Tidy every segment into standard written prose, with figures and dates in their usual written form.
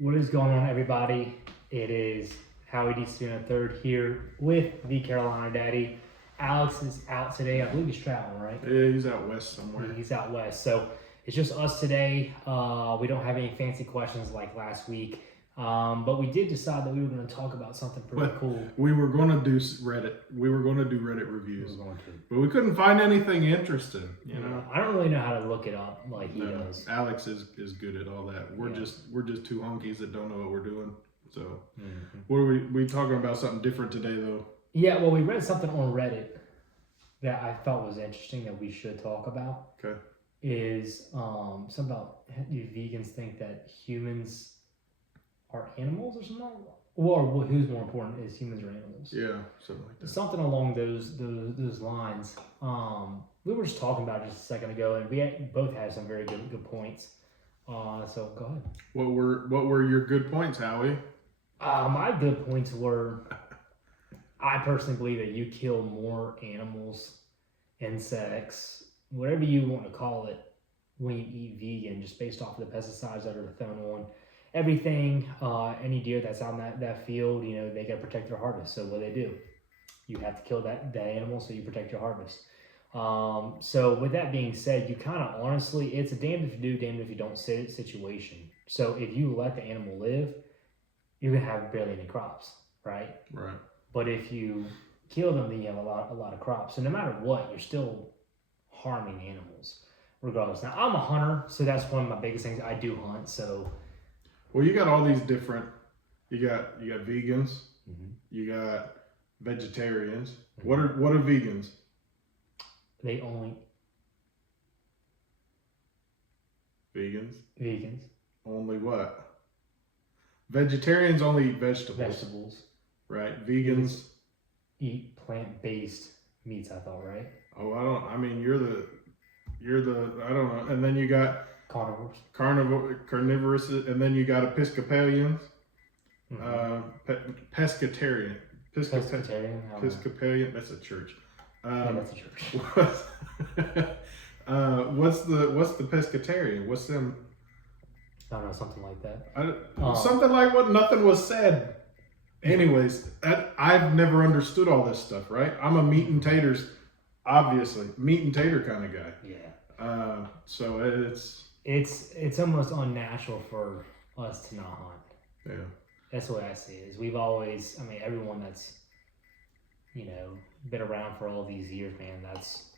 What is going on, everybody? It is Howie DC on the third here with the Carolina Daddy. Alex is out today. I believe he's traveling, right? Yeah, he's out west somewhere. He's out west. So it's just us today. We don't have any fancy questions like last week. But we did decide that we were going to talk about something pretty cool. We were going to do Reddit. We were going to do Reddit reviews. But we couldn't find anything interesting, you know. I don't really know how to look it up like he does. Alex is good at all that. We're just two honkies that don't know what we're doing. So what are we talking about something different today though? Yeah, well, we read something on Reddit that I thought was interesting that we should talk about. Okay. Is something about, do vegans think that humans are animals or something? Or who's more important, is humans or animals? Yeah, something like that. Something along those lines. We were just talking about it just a second ago, and we both had some very good points. So go ahead. What were your good points, Howie? My good points were, I personally believe that you kill more animals, insects, whatever you want to call it, when you eat vegan, just based off of the pesticides that are thrown on everything. Any deer that's on that field, you know, they got to protect their harvest. So what do? You have to kill that animal so you protect your harvest. So with that being said, you kind of honestly, it's a damned if you do, damned if you don't situation. So if you let the animal live, you're gonna have barely any crops, right? Right. But if you kill them, then you have a lot of crops. So no matter what, you're still harming animals, regardless. Now I'm a hunter, so that's one of my biggest things. I do hunt, so. Well, you got all these different. You got vegans. You got vegetarians. What are vegans? They only. Vegans. Only what? Vegetarians only eat vegetables. Right. Vegans eat plant-based meats, I thought, right? Oh, I mean, you're the, I don't know. And then you got carnivorous, and then you got Episcopalians, pescatarian. Episcopalian, that's a church. That's a church. What's the pescatarian? What's them? I don't know, something like that. Something like what? Nothing was said. Anyways, I've never understood all this stuff, right? I'm a meat and tater kind of guy. Yeah. So it's almost unnatural for us to not hunt. Yeah. That's the way I see it. Is we've always, I mean, everyone that's, you know, been around for all these years, man, that's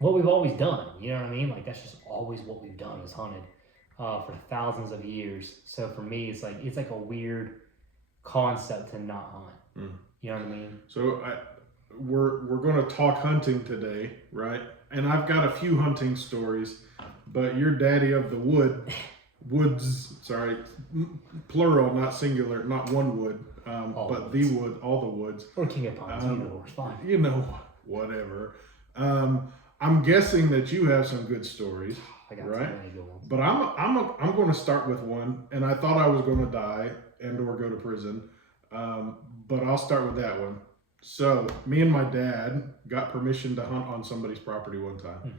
what we've always done. You know what I mean? Like, that's just always what we've done, is hunted for thousands of years. So for me, it's like a weird concept to not hunt. You know what I mean? So we're going to talk hunting today, right? And I've got a few hunting stories, but you're daddy of the woods, sorry, plural, not singular, not one wood, but the wood, all the woods. Or king of pines, it's fine. You know, whatever. I'm guessing that you have some good stories, I got right? so many good ones. But I'm going to start with one, and I thought I was going to die and or go to prison, but I'll start with that one. So me and my dad got permission to hunt on somebody's property one time,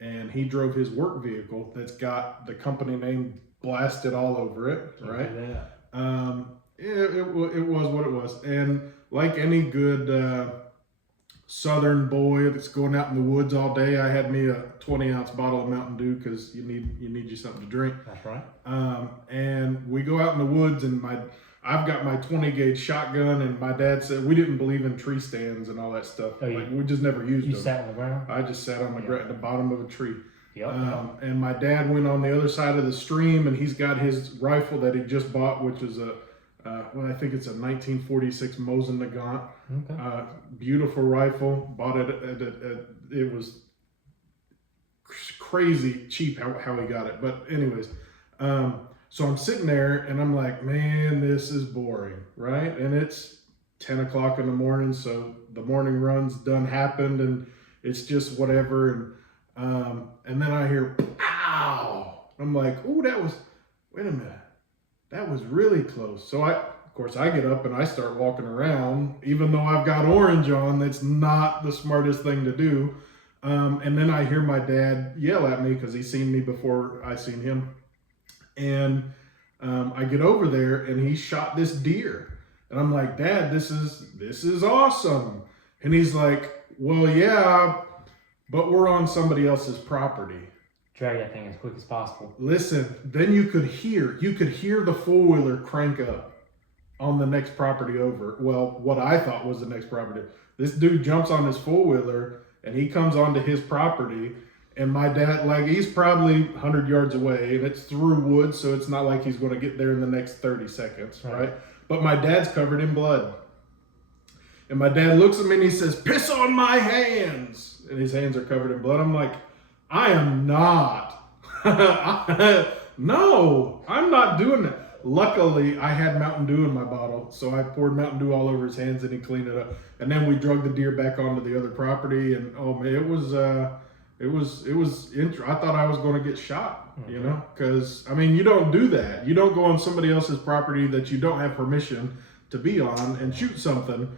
and he drove his work vehicle that's got the company name blasted all over it, right? It was what it was, and like any good Southern boy that's going out in the woods all day, I had me a 20-ounce bottle of Mountain Dew because you need something to drink. That's right. And we go out in the woods, and I've got my 20-gauge shotgun, and my dad said we didn't believe in tree stands and all that stuff. We just never used them. You sat on the ground? I just sat on the bottom of a tree. Yep. And my dad went on the other side of the stream, and he's got his rifle that he just bought, which is I think it's a 1946 Mosin Nagant. Okay. Beautiful rifle. Bought it it was crazy cheap how he got it. But anyways, so I'm sitting there and I'm like, man, this is boring, right? And it's 10 o'clock in the morning, so the morning run's done happened, and it's just whatever. And then I hear, ow! I'm like, oh, wait a minute. That was really close. So of course, I get up and I start walking around, even though I've got orange on. That's not the smartest thing to do. And then I hear my dad yell at me because he's seen me before I seen him. And I get over there and he shot this deer, and I'm like, Dad, this is awesome. And he's like, well, yeah, but we're on somebody else's property. Drag that thing as quick as possible. Listen, then you could hear the four-wheeler crank up on the next property over. Well, what I thought was the next property. This dude jumps on his four-wheeler and he comes onto his property, and my dad, like, he's probably 100 yards away and it's through woods, so it's not like he's going to get there in the next 30 seconds, right? But my dad's covered in blood. And my dad looks at me and he says, piss on my hands. And his hands are covered in blood. I'm like, I am not. No, I'm not doing that. Luckily, I had Mountain Dew in my bottle, so I poured Mountain Dew all over his hands and he cleaned it up. And then we drug the deer back onto the other property, and oh man, it was I thought I was going to get shot, you know, because I mean, you don't do that. You don't go on somebody else's property that you don't have permission to be on and shoot something.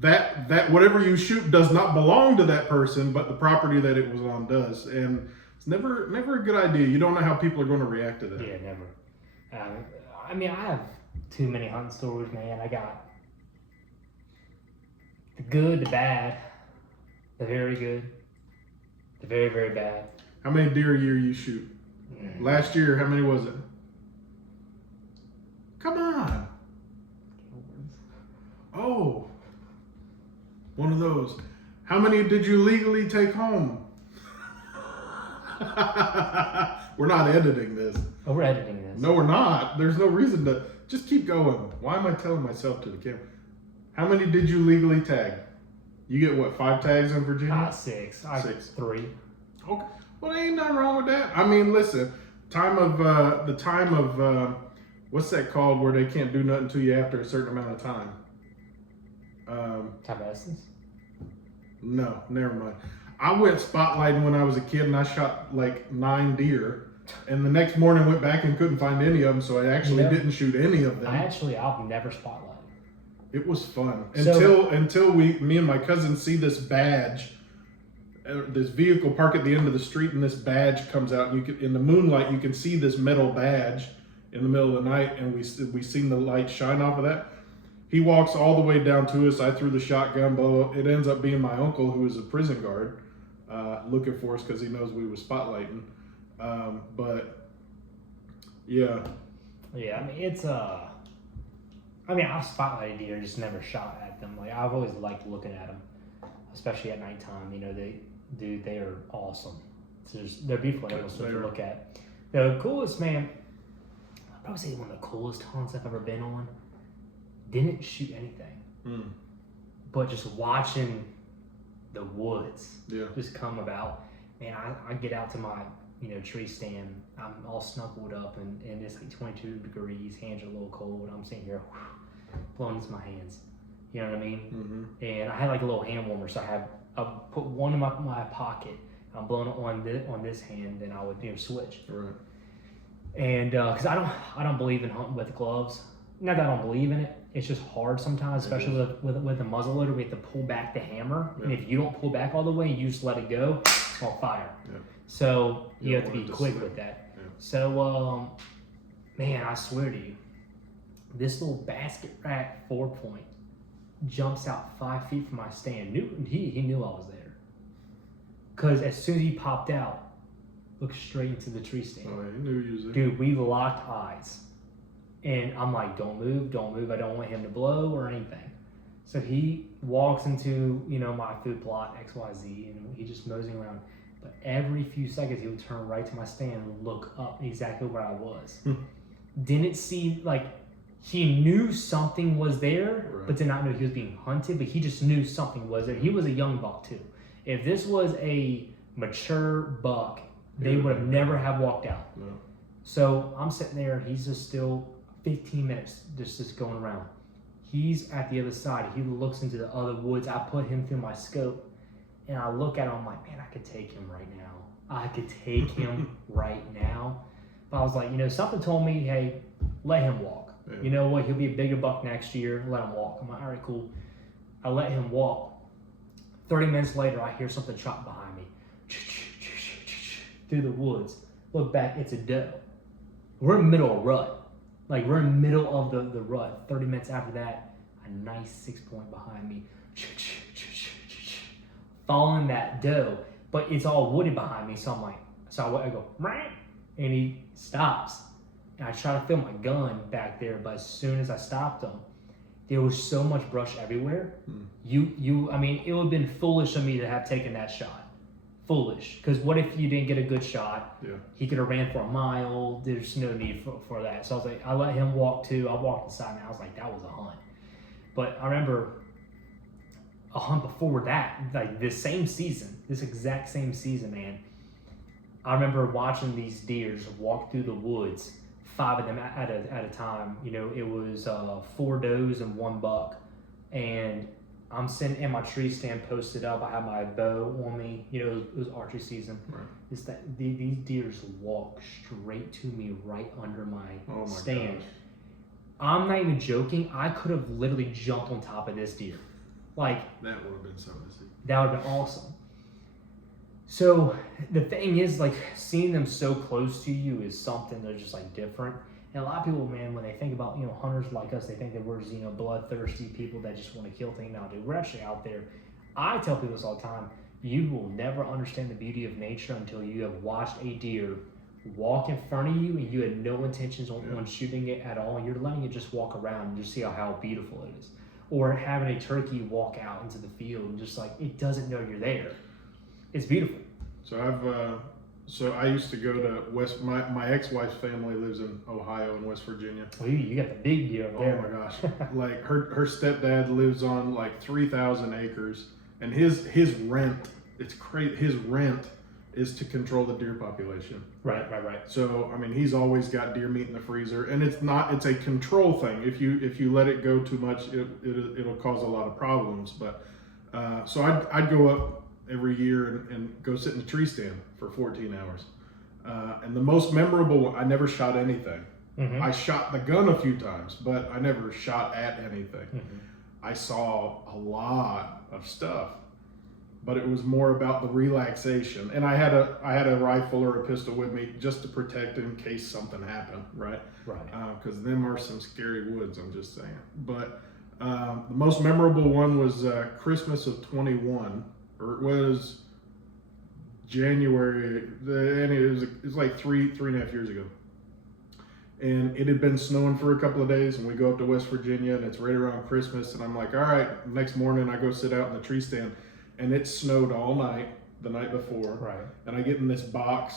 That whatever you shoot does not belong to that person, but the property that it was on does. And it's never a good idea. You don't know how people are going to react to that. Yeah, never. I mean, I have too many hunting stories, man. I got the good, the bad, the very good, the very, very bad. How many deer a year you shoot? Last year, how many was it? Come on. Oh, one of those. How many did you legally take home? We're not editing this. Oh, we're editing this. No, we're not. There's no reason to. Just keep going. Why am I telling myself to the camera? How many did you legally tag? You get what, 5 tags in Virginia? 6. 6. 3. Okay. Well, there ain't nothing wrong with that. I mean, listen. The time of what's that called where they can't do nothing to you after a certain amount of time? Time of essence? No, never mind. I went spotlighting when I was a kid and I shot like 9 deer. And the next morning went back and couldn't find any of them, so I actually didn't shoot any of them. I've never spotlighted. It was fun until me and my cousin see this badge, this vehicle park at the end of the street, and this badge comes out. And you can, in the moonlight, you can see this metal badge in the middle of the night, and we seen the light shine off of that. He walks all the way down to us. I threw the shotgun. Blow. It ends up being my uncle, who is a prison guard, looking for us because he knows we were spotlighting. But yeah. Yeah, I mean, it's I mean, I've spotlighted deer, just never shot at them. Like, I've always liked looking at them, especially at nighttime. You know, they are awesome. They're beautiful animals to look at. The coolest, man, I'd probably say one of the coolest hunts I've ever been on. Didn't shoot anything, but just watching the woods just come about. Man, I get out to my tree stand. I'm all snuggled up, and it's like 22 degrees. Hands are a little cold. I'm sitting here blowing into my hands. You know what I mean? Mm-hmm. And I had like a little hand warmer, so I put one in my pocket. I'm blowing it on this hand, and I would switch. Right. And because I don't believe in hunting with gloves. Not that I don't believe in it. It's just hard sometimes, especially with a muzzle loader. We have to pull back the hammer, and if you don't pull back all the way, you just let it go, it's on fire. Yeah. So you have to be quick with that. Yeah. So, man, I swear to you, this little basket rack 4-point jumps out 5 feet from my stand. He knew I was there, because as soon as he popped out, looked straight into the tree stand. Oh, he knew you was there. Dude, we locked eyes. And I'm like, don't move. I don't want him to blow or anything. So he walks into, my food plot, XYZ, and he just moseying around. But every few seconds, he would turn right to my stand and look up exactly where I was. Didn't see, he knew something was there, but did not know he was being hunted, but he just knew something was there. He was a young buck, too. If this was a mature buck, they would have never have walked out. No. So I'm sitting there, he's just still 15 minutes just going around. He's at the other side. He looks into the other woods. I put him through my scope, and I look at him. I'm like, man, I could take him right now. Right now. But I was like, something told me, hey, let him walk. Yeah. You know what? He'll be a bigger buck next year. Let him walk. I'm like, all right, cool. I let him walk. 30 minutes later, I hear something trot behind me. Through the woods. Look back, it's a doe. We're in the middle of a rut. Like we're in the middle of the rut. 30 minutes after that, a nice 6-point behind me. Following that doe, but it's all wooded behind me. So I'm like, I go, Rah! And he stops. And I try to feel my gun back there, but as soon as I stopped him, there was so much brush everywhere. I mean, it would have been foolish of me to have taken that shot. Foolish. Because what if you didn't get a good shot? Yeah. He could have ran for a mile. There's no need for that. So I was like, I let him walk too. I walked inside and I was like, that was a hunt. But I remember a hunt before that, like this exact same season, man. I remember watching these deers walk through the woods, 5 of them at a time. You know, it was 4 does and 1 buck. And I'm sitting in my tree stand posted up. I have my bow on me. You know, it was archery season. Right. It's that these deers walk straight to me right under my stand. Gosh. I'm not even joking. I could have literally jumped on top of this deer. Like, that would have been something to see. that would have been awesome. So the thing is, like, seeing them so close to you is something that's just like different. And a lot of people, man, when they think about, you know, hunters like us, they think that we're just, you know, bloodthirsty people that just want to kill things. Now, dude, we're actually out there. I tell people this all the time. You will never understand the beauty of nature until you have watched a deer walk in front of you and you had no intentions on shooting it at all. You're letting it just walk around and just see how beautiful it is. Or having a turkey walk out into the field and just like, it doesn't know you're there. It's beautiful. So I used to go to my ex-wife's family lives in Ohio and West Virginia. Well, you got the big deer over there. Oh my gosh. Like her stepdad lives on like 3,000 acres and his rent, it's crazy. His rent is to control the deer population. Right. So, I mean, he's always got deer meat in the freezer and it's a control thing. If you let it go too much, it'll cause a lot of problems. But, so I'd go up every year and go sit in the tree stand for 14 hours. And the most memorable one, I never shot anything. Mm-hmm. I shot the gun a few times, but I never shot at anything. Mm-hmm. I saw a lot of stuff, but it was more about the relaxation. And I had a rifle or a pistol with me just to protect in case something happened, right? Right. Because them are some scary woods, I'm just saying. But the most memorable one was Christmas of 21. Or it was January, and it was like three and a half years ago. And it had been snowing for a couple of days, and we go up to West Virginia, and it's right around Christmas, and I'm like, all right, next morning I go sit out in the tree stand, and it snowed all night, the night before. Right. And I get in this box,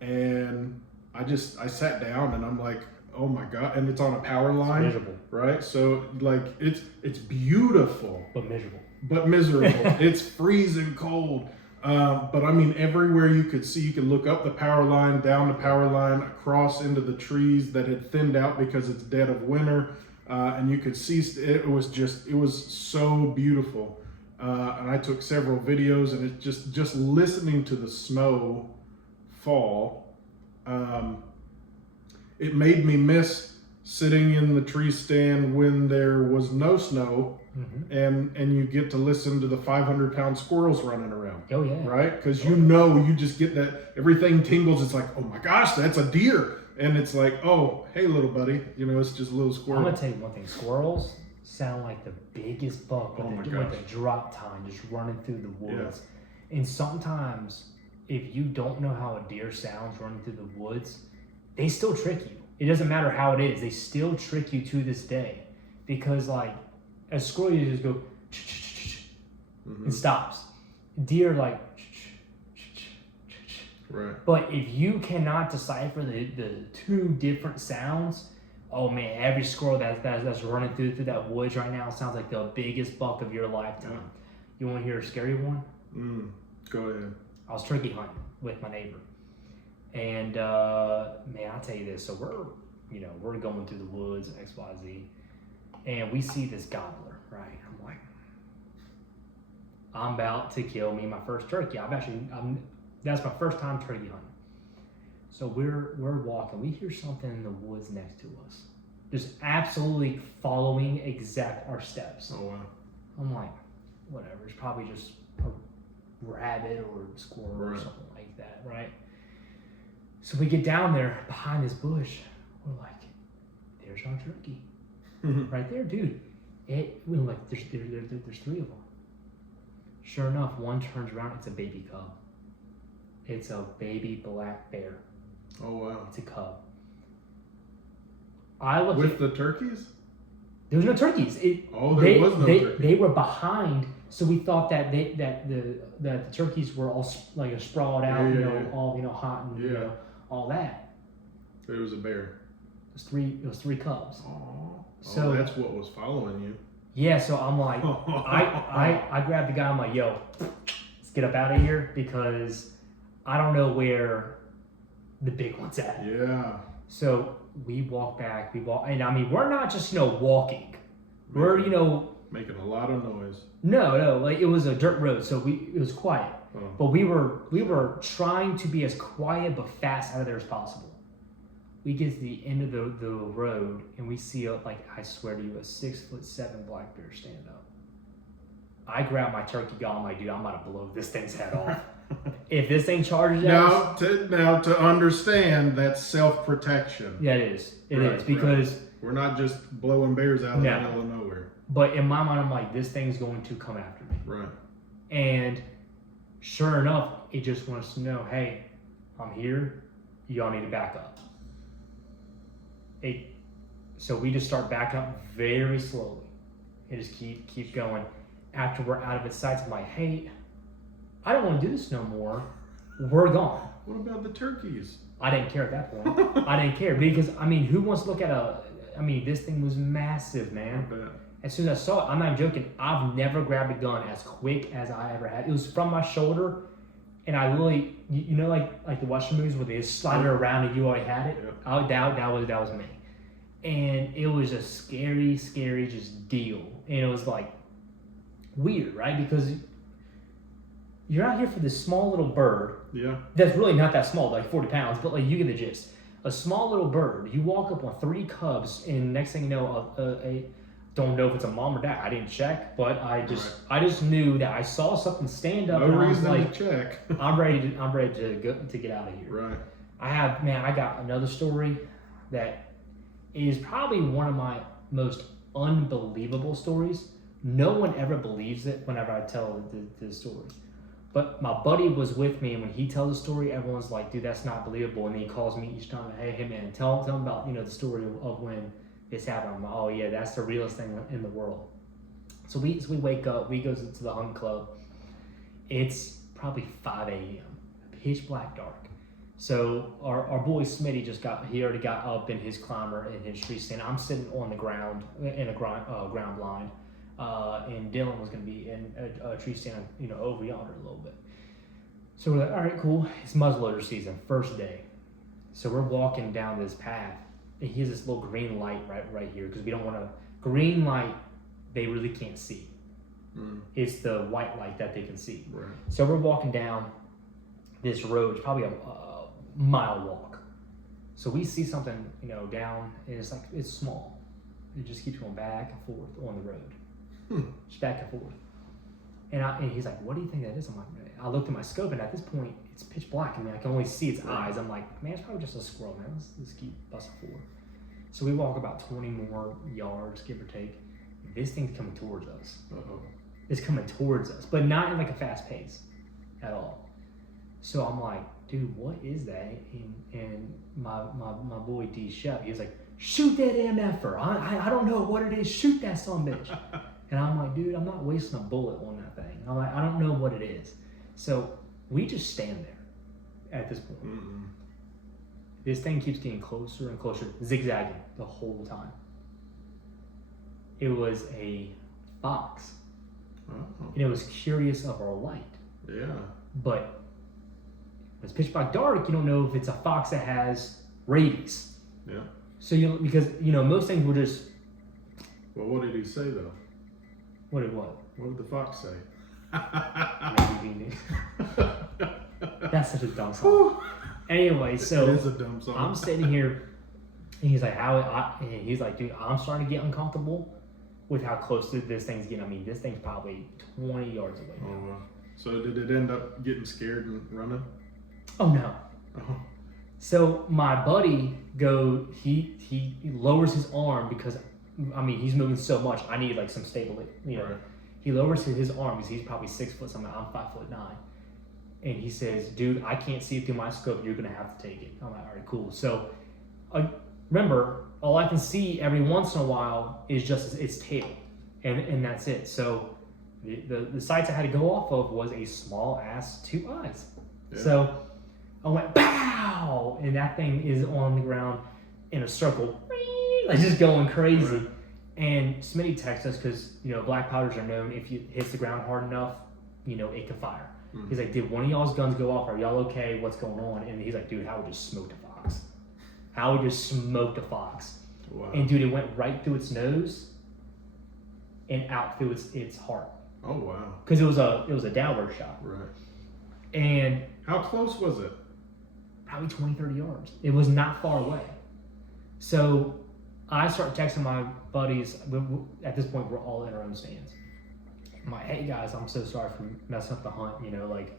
and I sat down, and I'm like, oh my God, and it's on a power line. It's miserable. Right? So, like, it's beautiful. But miserable. It's freezing cold. But I mean, everywhere you could see, you could look up the power line, down the power line, across into the trees that had thinned out because it's dead of winter. And you could see it was so beautiful. And I took several videos, and it just listening to the snow fall, it made me miss sitting in the tree stand when there was no snow. Mm-hmm. And you get to listen to the 500-pound squirrels running around. Oh yeah. Right? Because you just get that, everything tingles. It's like, oh my gosh, that's a deer. And it's like, oh, hey little buddy, it's just a little squirrel. I'm gonna tell you one thing, squirrels sound like the biggest buck with the drop time just running through the woods. Yeah. And sometimes if you don't know how a deer sounds running through the woods, they still trick you. It doesn't matter how it is, they still trick you to this day. Because like a squirrel, you just go mm-hmm. and stops. Deer like right. But if you cannot decipher the 2 different sounds, oh man, every squirrel that's running through that woods right now sounds like the biggest buck of your lifetime. Yeah. You want to hear a scary one? Go ahead. I was turkey hunting with my neighbor, and man, I'll tell you this. So we're going through the woods, XYZ. And we see this gobbler, right? I'm like, I'm about to kill me my first turkey. That's my first time turkey hunting. So we're walking. We hear something in the woods next to us, just absolutely following our steps. Oh wow! I'm like, whatever. It's probably just a rabbit or a squirrel or something like that, right? So we get down there behind this bush. We're like, there's our turkey. Right there, dude. We were like, there's 3 of them. Sure enough, one turns around, it's a baby cub. It's a baby black bear. Oh, wow. It's a cub. I looked With the turkeys? There was no turkeys. There was no turkey. They were behind, so we thought that the turkeys were all like sprawled out, all hot and all that. It was a bear. It was 3 cubs. Oh, So that's what was following you. Yeah, so I'm like, I grabbed the guy. I'm like, yo, let's get up out of here because I don't know where the big one's at. Yeah. So we walk back. And I mean, we're not just walking. We're making a lot of noise. No, like it was a dirt road, so it was quiet. Oh. But we were trying to be as quiet but fast out of there as possible. We get to the end of the road and we see I swear to you, a 6'7" black bear stand up. I grab my turkey gun. I'm like, dude, I'm about to blow this thing's head off. If this thing charges now to understand, that's self-protection. Yeah, it is. It is because we're not just blowing bears out of the middle of nowhere. But in my mind, I'm like, this thing's going to come after me. Right. And sure enough, it just wants to know, hey, I'm here. Y'all need to back up. So we just start backing up very slowly and just keep going. After we're out of its sights, I'm like, hey, I don't want to do this no more. We're gone. What about the turkeys? I didn't care at that point. I didn't care because, I mean, who wants to look at this thing was massive, man. As soon as I saw it, I'm not joking, I've never grabbed a gun as quick as I ever had. It was from my shoulder, and I really, like the Western movies where they just slide it around and you already had it. Yeah. That was me. And it was a scary just deal. And it was like weird, right? Because you're out here for this small little bird. Yeah. That's really not that small, like 40 pounds, but like you get the gist. A small little bird. You walk up on 3 cubs, and next thing you know, don't know if it's a mom or dad. I didn't check, but I just knew that I saw something stand up. No and reason I was like, to check. I'm ready to get out of here. Right. I got another story that is probably one of my most unbelievable stories. No one ever believes it whenever I tell the story. But my buddy was with me, and when he tells the story, everyone's like, dude, that's not believable. And then he calls me each time, hey man, tell him about the story of when this happened. I'm like, oh yeah, that's the realest thing in the world. So we wake up, we go to the hunt club. It's probably 5 a.m., pitch black dark. So our boy Smitty he already got up in his climber in his tree stand. I'm sitting on the ground in a ground blind. And Dylan was going to be in a tree stand, over yonder a little bit. So we're like, all right, cool. It's muzzleloader season, first day. So we're walking down this path, and he has this little green light right here because we don't want to. Green light, they really can't see. It's the white light that they can see. Right. So we're walking down this road. It's probably a mile walk. So we see something, down, and it's small. It just keeps going back and forth on the road. Just back and forth. And he's like, what do you think that is? I'm like, I looked at my scope, and at this point, it's pitch black. I mean, I can only see its eyes. I'm like, man, it's probably just a squirrel, man. Let's keep busting forward. So we walk about 20 more yards, give or take. This thing's coming towards us. Uh-oh. It's coming towards us, but not in like a fast pace at all. So I'm like, dude, what is that? And my boy D Shep, he was like, shoot that MFer. I don't know what it is. Shoot that son of a bitch. And I'm like, dude, I'm not wasting a bullet on that thing. I'm like, I don't know what it is. So we just stand there at this point. Mm-mm. This thing keeps getting closer and closer, zigzagging the whole time. It was a fox. Uh-oh. And it was curious of our light. Yeah. But when it's pitch black dark, you don't know if it's a fox that has rabies. Yeah. So because most things will just. Well, what did he say though? What did what? What did the fox say? That's such a dumb song. Anyway, so it is a dumb song. I'm sitting here, and he's like, and he's like, dude, I'm starting to get uncomfortable with how close this thing's getting. I mean, this thing's probably 20 yards away now. Oh, wow. So did it end up getting scared and running? Oh no. Oh. So my buddy he lowers his arm because I mean he's moving so much. I need like some stability, you know. Right. He lowers his arm because he's probably 6 foot something. I'm 5'9", and he says, "Dude, I can't see through my scope. You're gonna have to take it." I'm like, "All right, cool." So, remember, all I can see every once in a while is just its tail, and that's it. So, the sights I had to go off of was a small ass 2 eyes. Yeah. So, I went bow, and that thing is on the ground in a circle, like just going crazy. Right. And Smitty texted us because black powders are known if it hits the ground hard enough, it can fire. He's like, "Did one of y'all's guns go off? Are y'all okay? What's going on?" And he's like, "Dude, Howard just smoked a fox. Howard just smoked a fox." Wow. And dude, it went right through its nose and out through its heart Oh wow. because it was a downward shot. Right. And How close was it? probably 20, 30 yards. It was not far away. So I start texting my buddies. At this point, we're all in our own stands. I'm like, "Hey guys, I'm so sorry for messing up the hunt. Like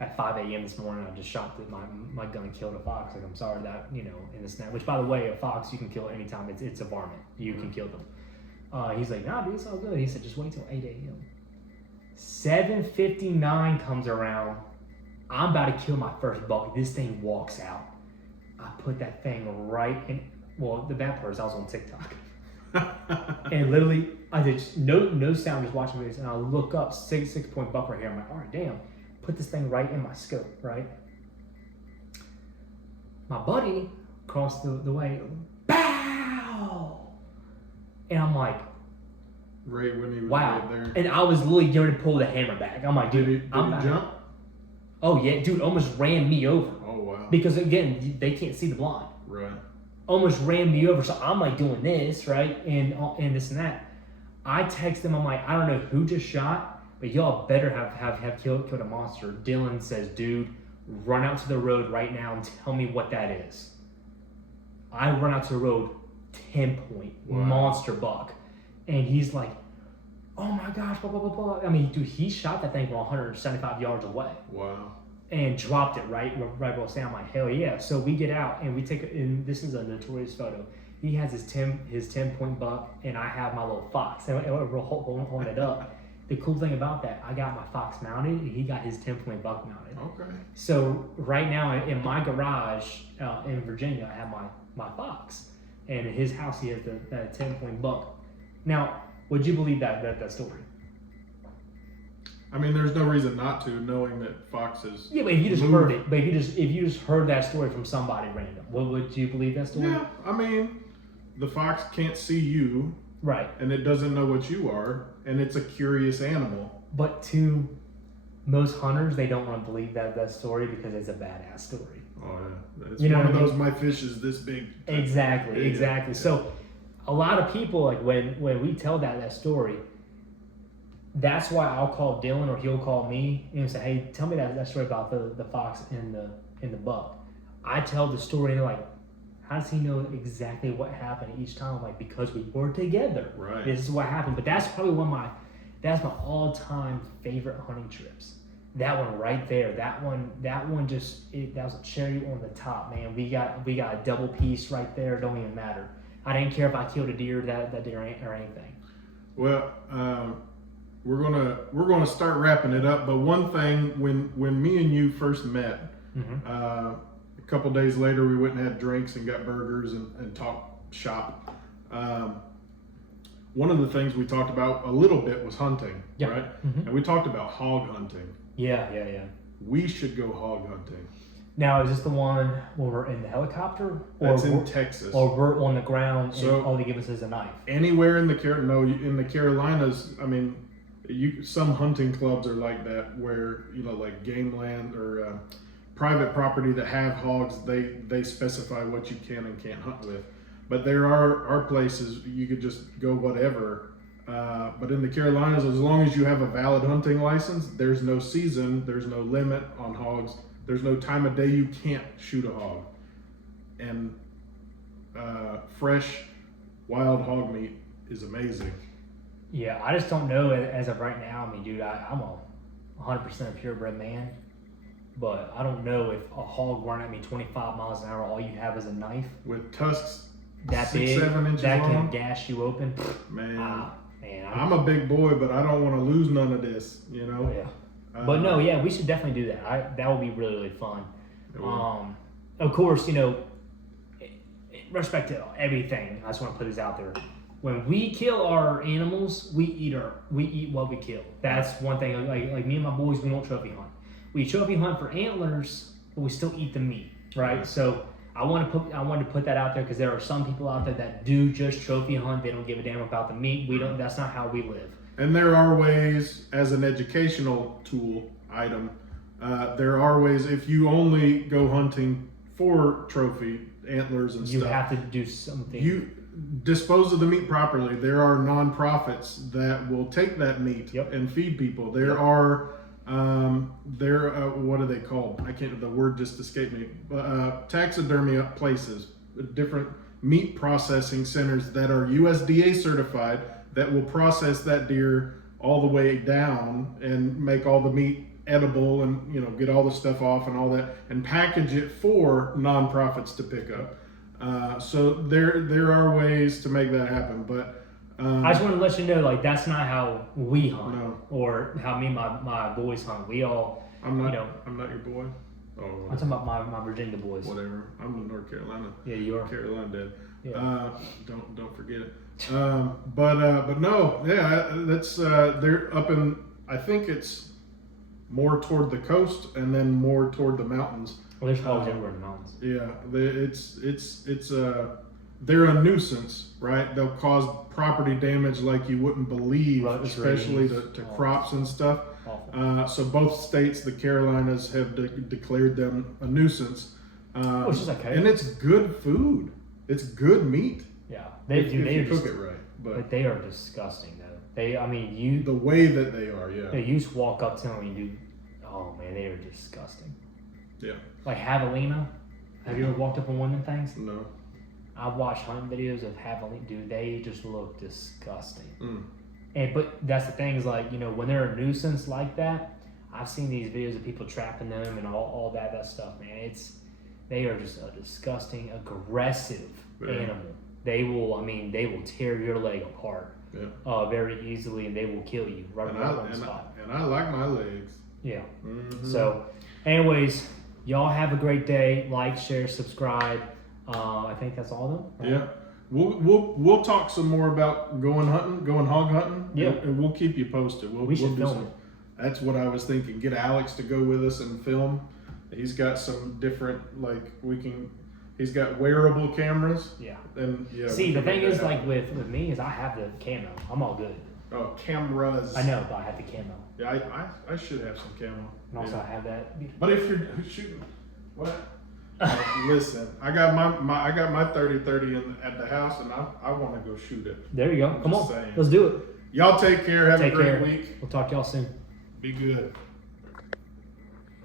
at 5 a.m. this morning, I just shot that my gun killed a fox. Like I'm sorry that in this net. Which by the way, a fox you can kill anytime. It's a varmint. You can kill them." He's like, "Nah, dude, it's all good." He said, "Just wait till 8 a.m." 7:59 comes around. I'm about to kill my first buck. This thing walks out. I put that thing right in. Well, the bad part is I was on TikTok. And literally, I did no sound, just watching videos. And I look up, 6-point buck right here. I'm like, "All right, damn." Put this thing right in my scope, right? My buddy crossed the way. Bow! And I'm like, Right when he was wow. right there. And I was literally going to pull the hammer back. I'm like, Did dude, he I'm not. jump? Oh, yeah, dude, almost ran me over. Oh wow. Because again, they can't see the blind. Right. Almost ran me over. So I'm like doing this, right? And this and that. I text them, I'm like, "I don't know who just shot, but y'all better have killed a monster." Dylan says, "Dude, run out to the road right now and tell me what that is." I run out to the road, 10-point, Wow. monster buck. And he's like, "Oh my gosh, blah, blah, blah, blah." I mean, dude, he shot that thing from 175 yards away. Wow. And dropped it right where I was saying. I'm like, "Hell yeah." So we get out and we take and this is a notorious photo. He has his 10-point buck and I have my little fox and we're holding it up. The cool thing about that, I got my fox mounted and he got his 10-point buck mounted. Okay. So right now in my garage in Virginia, I have my fox, and in his house he has that 10-point buck. Now, would you believe that story? I mean, there's no reason not to, knowing that foxes. Yeah, but if you just move. heard it, but if you just heard that story from somebody random, would you believe that story? Yeah, I mean, the fox can't see you, Right. and it doesn't know what you are, and it's a curious animal. But to most hunters, they don't want to believe that story because it's a badass story. Oh yeah, it's You know one of what I those. My fish is this big. Exactly, Yeah, exactly. yeah. So a lot of people, like when we tell that story, that's why I'll call Dylan or he'll call me and say, "Hey, tell me that story about the fox and the buck." I tell the story and they're like, "How does he know exactly what happened each time?" I'm like, "Because we were together. Right. This is what happened." But that's probably that's my all-time favorite hunting trips. That one right there. That one that was a cherry on the top, man. We got a double piece right there. Don't even matter. I didn't care if I killed a deer that day or anything. Well, we're gonna start wrapping it up. But one thing, when me and you first met, Mm-hmm. a couple days later, we went and had drinks and got burgers and talked shop. One of the things we talked about a little bit was hunting, Yeah. right? Mm-hmm. And we talked about hog hunting. Yeah. We should go hog hunting. Now, is this the one when we're in the helicopter, or That's in we're, Texas. or we're on the ground So- and all they give us is a knife? Anywhere in the in the Carolinas, I mean, some hunting clubs are like that, where like game land or private property that have hogs, they specify what you can and can't hunt with. But there are places you could just go whatever. But in the Carolinas, as long as you have a valid hunting license, there's no season, there's no limit on hogs, there's no time of day you can't shoot a hog. And fresh wild hog meat is amazing. Yeah, I just don't know as of right now. I mean, dude, I'm a 100% purebred man. but I don't know if a hog running at me 25 miles an hour, all you have is a knife With tusks that 6, big 7 inches that long. can gash you open. Man, Man, I'm a big boy, but I don't want to lose none of this, you know? yeah. But no, yeah, we should definitely do that. That would be really, really fun. Of course, you know, in respect to everything, I just want to put this out there. When we kill our animals, we eat what we kill. That's one thing. Like me and my boys, we don't trophy hunt. We trophy hunt for antlers, but we still eat the meat, right? So I wanted to put that out there because there are some people out there that do just trophy hunt. They don't give a damn about the meat. We don't. That's not how we live. And there are ways, as an educational tool item, there are ways if you only go hunting for trophy antlers and You stuff. have to do something. You dispose of the meat properly. There are nonprofits that will take that meat Yep. and feed people. There Yep. are what are they called? I can't. The word just escaped me. Taxidermy places, different meat processing centers that are USDA certified that will process that deer all the way down and make all the meat edible and, you know, get all the stuff off and all that and package it for nonprofits to pick up. So there are ways to make that happen, but I just want to let you know, like, that's not how we hunt, No. or how me and my boys hunt. We all, I'm not you know, I'm not your boy. Oh, I'm talking about my Virginia boys. whatever. I'm in North Carolina. Yeah, you are. Carolina dad. Yeah. Don't forget it. But no, yeah, that's they're up in. I think it's more toward the coast and then more toward the mountains. Well, there's hogs everywhere in the mountains. Yeah, they're a nuisance, right? They'll cause property damage like you wouldn't believe, Rut especially trees. to crops and stuff. Awful. So both states, the Carolinas, have declared them a nuisance. Which is okay. And it's good food. It's good meat. Yeah, If they you are cook just, it right. but they are disgusting though. You The way that they are, yeah. you just walk up to them and you, oh man, they are disgusting. Yeah. Like javelina. Have you ever walked up on one of them things? No. I've watched hunting videos of javelina. Dude, they just look disgusting. Mm. But that's the thing is, like, you know, when they're a nuisance like that, I've seen these videos of people trapping them and all that stuff, man. They are just a disgusting, aggressive animal. They will tear your leg apart very easily, and they will kill you right on the spot. And I like my legs. Yeah. Mm-hmm. So, anyways, y'all have a great day. Like, share, subscribe. I think that's all of them. Right? Yeah. We'll talk some more about going hog hunting. Yeah. And we'll keep you posted. We should do film some. it. That's what I was thinking. Get Alex to go with us and film. He's got some different, he's got wearable cameras. Yeah. And See, the thing is, like, with me, is I have the camo. I'm all good. Oh, cameras. I know, but I have the camo. Yeah, I should have some camo. And also, Yeah. I have that. But if you're shooting, what? Listen, I got my 30-30 at the house, and I want to go shoot it. There you go. Come Just on. saying. Let's do it. Y'all take care. Have Take a great care. week. We'll talk to y'all soon. Be good.